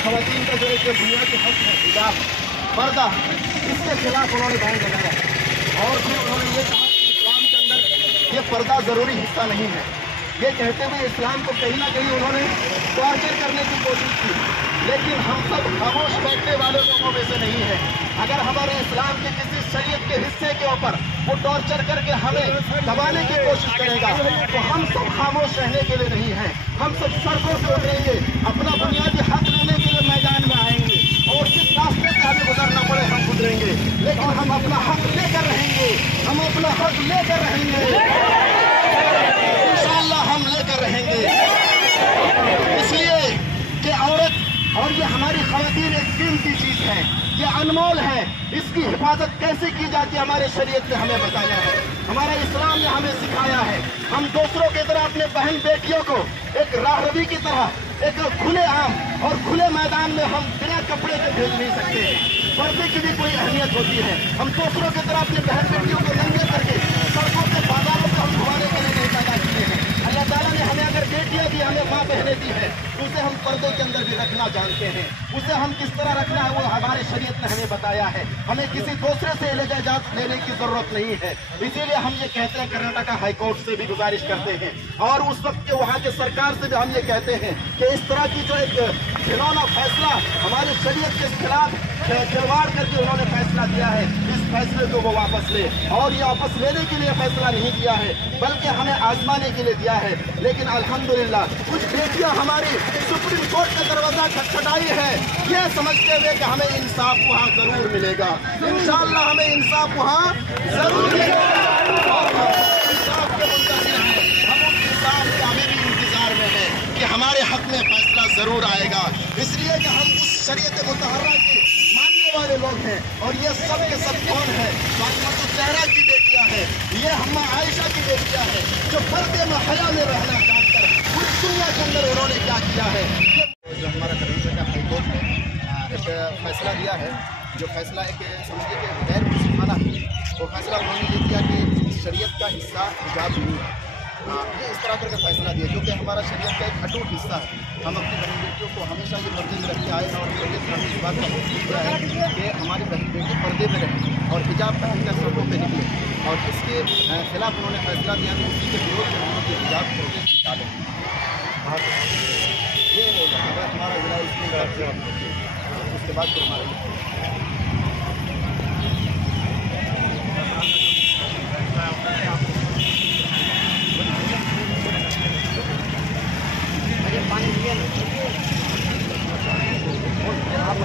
खवातीन का जो एक बुनियादी हक है हिजाब पर्दा, इसके खिलाफ उन्होंने बैन लगाया और फिर उन्होंने ये कहा कि इस्लाम के अंदर ये पर्दा ज़रूरी हिस्सा नहीं है। ये कहते हुए इस्लाम को कहीं ना कहीं उन्होंने टॉर्चर करने की कोशिश की, लेकिन हम सब खामोश बैठने वाले लोगों में से नहीं है। अगर हमारे इस्लाम के किसी शरीयत के हिस्से के ऊपर वो टॉर्चर करके हमें दबाने की कोशिश करेगा तो हम सब खामोश रहने के लिए नहीं है। हम सब सड़कों से उतरेंगे, अपना बुनियादी हक लेने के लिए मैदान में आएंगे और जिस रास्ते से हमें गुजरना पड़े हम गुजरेंगे, लेकिन हम अपना हक लेकर रहेंगे, हम अपना हक लेकर रहेंगे, इंशाअल्लाह हम लेकर रहेंगे। इसलिए कि औरत और ये हमारी ख़वातीन एक कीमती चीज़ है, ये अनमोल है, इसकी हिफाजत कैसे की जाती है हमारे शरीयत ने हमें बताया है, हमारा इस्लाम ने हमें सिखाया है। हम दूसरों की तरह अपने बहन बेटियों को एक राहरवी की तरह एक खुले आम और खुले मैदान में हम बिना कपड़े के भेज नहीं सकते। पर्दे की भी कोई अहमियत होती है। हम दूसरों की तरह अपनी बहन बेटियों को नंगे करके सड़कों के बाजारों को हम घुमाने के लिए नहीं पैदा किए हैं। अल्लाह ताला ने हमें अगर बेटियां दी, हमें माँ बहनें दी है, तो उसे हम पर्दे के अंदर भी रखना जानते हैं। उसे हम किस तरह रखना है वो हमारे शरीयत ने हमें बताया है। हमें किसी दूसरे से इजाजत लेने की जरूरत नहीं है। इसीलिए हम ये कहते हैं, कर्नाटका हाई कोर्ट से भी गुजारिश करते हैं और उस वक्त के वहाँ के सरकार से भी हम ये कहते हैं कि इस तरह की जो एक घिनौना फैसला हमारे शरीयत के खिलाफ खिलवाड़ करके उन्होंने फैसला दिया है, इस फैसले को वो वापस ले। और ये वापस लेने के लिए फैसला नहीं दिया है बल्कि हमें आजमाने के लिए दिया है। लेकिन अल्हम्दुलिल्लाह कुछ बेटियां हमारी सुप्रीम कोर्ट का दरवाजा खटखटाई है, ये समझते हुए कि हमें इंसाफ वहाँ जरूर मिलेगा। इंशाअल्लाह हमें इंसाफ वहाँ जरूर मिलेगा। इंसाफ के मुंतज़िर हैं, हम उस इंसाफ के हमें भी इंतजार में है कि हमारे हक में फैसला जरूर आएगा। इसलिए कि हम उस शरीयत मुतहर्रा के मानने वाले लोग हैं। और ये सब के सब कौन है? फातिमा ज़हरा की बेटियां हैं, ये अम्मा आयशा की बेटियां हैं, जो पर्दे में हया में रहना जानकर पूरी दुनिया के अंदर उन्होंने क्या किया है। जो हमारा कर्नाटका हाई कोर्ट ने एक फैसला दिया है, जो फैसला एक समझिए कि गैर मुसलमाना है, वो फैसला उन्होंने ये किया कि शरीयत का हिस्सा हिजाब नहीं है। ये इस तरह करके फैसला दिया क्योंकि हमारा शरीयत का एक अटूट हिस्सा है। हम अपनी बहन बेटियों को हमेशा ये पर्दे में रख के आए हैं और शरीयत ने हमें इस बात का हुक्म दिया है कि हमारी बहन बेटी पर्दे में रहें और हिजाब पहन कर सड़कों पर निकले। और इसके खिलाफ उन्होंने फैसला दिया कि उसी के विरोध में उन्होंने हिजाब को निकालें। ये हमारा जिला इसमें उसके बाद फिर हमारा पानी दिया आप